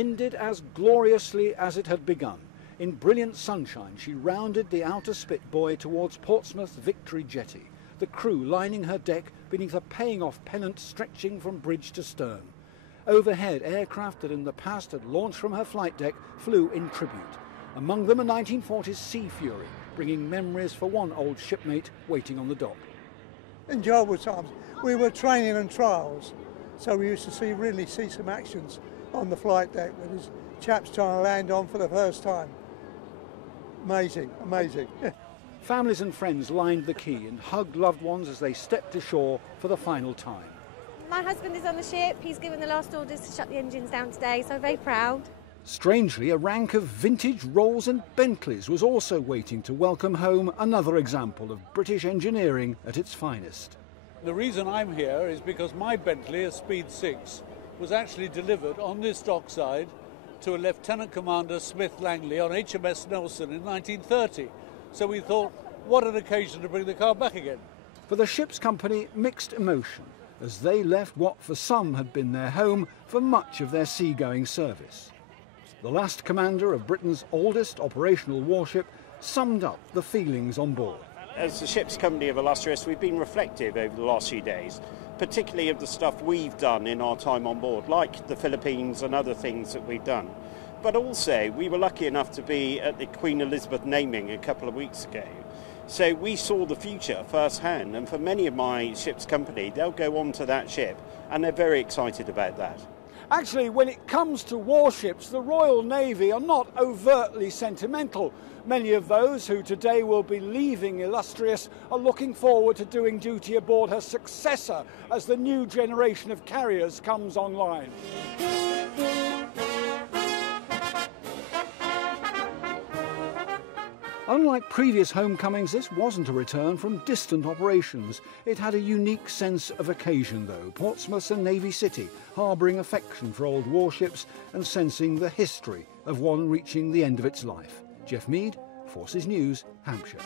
Ended as gloriously as it had begun. In brilliant sunshine, she rounded the outer spit buoy towards Portsmouth Victory Jetty, the crew lining her deck beneath a paying-off pennant stretching from bridge to stern. Overhead, aircraft that in the past had launched from her flight deck flew in tribute. Among them a 1940s Sea Fury, bringing memories for one old shipmate waiting on the dock. Enjoyable times. We were training and trials, so we used to really see some actions on the flight deck with his chaps trying to land on for the first time. Amazing, amazing. Families and friends lined the quay and hugged loved ones as they stepped ashore for the final time. My husband is on the ship. He's given the last orders to shut the engines down today, so very proud. Strangely, a rank of vintage Rolls and Bentleys was also waiting to welcome home another example of British engineering at its finest. The reason I'm here is because my Bentley, a Speed 6, was actually delivered on this dockside to a Lieutenant Commander Smith Langley on HMS Nelson in 1930. So we thought, what an occasion to bring the car back again. For the ship's company, mixed emotion, as they left what for some had been their home for much of their seagoing service. The last commander of Britain's oldest operational warship summed up the feelings on board. As the ship's company of Illustrious, we've been reflective over the last few days, particularly of the stuff we've done in our time on board, like the Philippines and other things that we've done. But also, we were lucky enough to be at the Queen Elizabeth naming a couple of weeks ago. So we saw the future firsthand, and for many of my ship's company, they'll go on to that ship, and they're very excited about that. Actually, when it comes to warships, the Royal Navy are not overtly sentimental. Many of those who today will be leaving Illustrious are looking forward to doing duty aboard her successor as the new generation of carriers comes online. Unlike previous homecomings, this wasn't a return from distant operations. It had a unique sense of occasion, though. Portsmouth's a navy city, harbouring affection for old warships and sensing the history of one reaching the end of its life. Jeff Mead, Forces News, Hampshire.